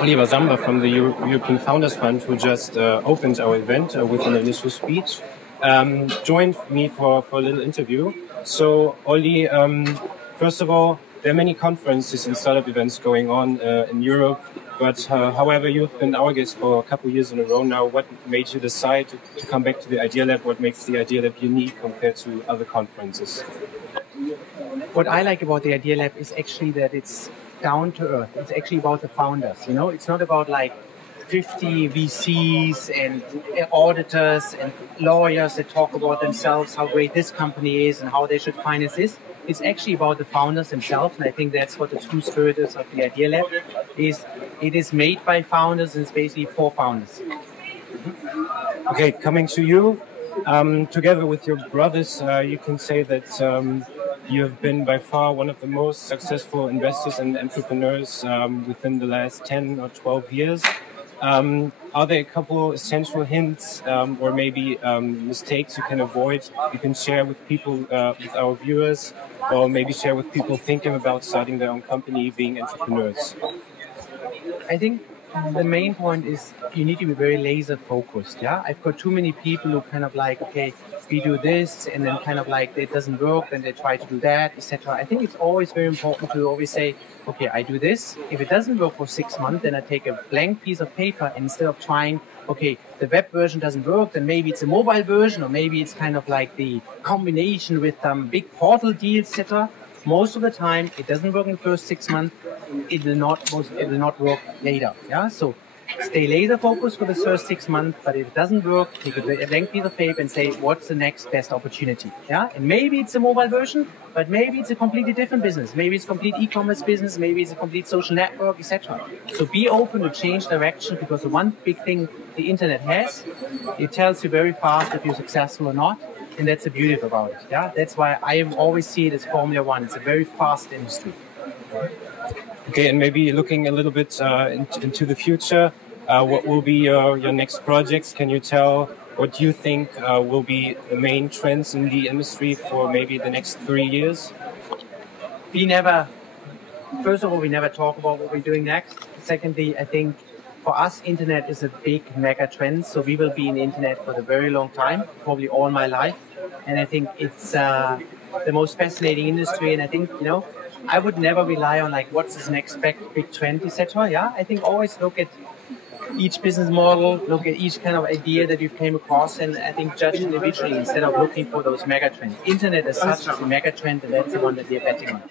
Oliver Samwer from the European Founders Fund, who just opened our event with an initial speech, joined me for a little interview. So, Oli, first of all, there are many conferences and startup events going on in Europe, but however, you've been our guest for a couple of years in a row now. What made you decide to come back to the IdeaLab? What makes the IdeaLab unique compared to other conferences? What I like about the IdeaLab is actually that it's down to earth. It's actually about the founders. You know, it's not about like 50 VCs and auditors and lawyers that talk about themselves, how great this company is and how they should finance this. It's actually about the founders themselves, and I think that's what the true spirit is of the IdeaLab. It is made by founders and it's basically for founders. Okay, coming to you, together with your brothers, you can say that you have been by far one of the most successful investors and entrepreneurs within the last 10 or 12 years. Are there a couple essential hints or maybe mistakes you can avoid, you can share with people, with our viewers, or maybe share with people thinking about starting their own company, being entrepreneurs? I think the main point is you need to be very laser focused. Yeah, I've got too many people who kind of like, okay, we do this, and then kind of like it doesn't work, then they try to do that, etc. I think it's always very important to always say, okay, I do this. If it doesn't work for 6 months, then I take a blank piece of paper, and instead of trying, okay, the web version doesn't work, then maybe it's a mobile version, or maybe it's kind of like the combination with big portal deals, etc. Most of the time, it doesn't work in the first 6 months. It will not work later. Yeah, so stay laser focused for the first 6 months. But if it doesn't work, take a blank piece of paper and say, what's the next best opportunity? Yeah, and maybe it's a mobile version, but maybe it's a completely different business. Maybe it's a complete e-commerce business. Maybe it's a complete social network, etc. So be open to change direction, because the one big thing the internet has, it tells you very fast if you're successful or not. And that's the beauty about it. Yeah, that's why I always see it as Formula One. It's a very fast industry. Okay, and maybe looking a little bit into the future, what will be your next projects? Can you tell what you think will be the main trends in the industry for maybe the next 3 years? First of all, we never talk about what we're doing next. Secondly, I think for us, internet is a big mega trend. So we will be in internet for a very long time, probably all my life. And I think it's the most fascinating industry. And I think, you know, I would never rely on like what's this next big trend, etc. Yeah, I think always look at each business model, look at each kind of idea that you came across, and I think judge individually instead of looking for those mega trends. Internet as such is a mega trend, and that's the one that we are betting on.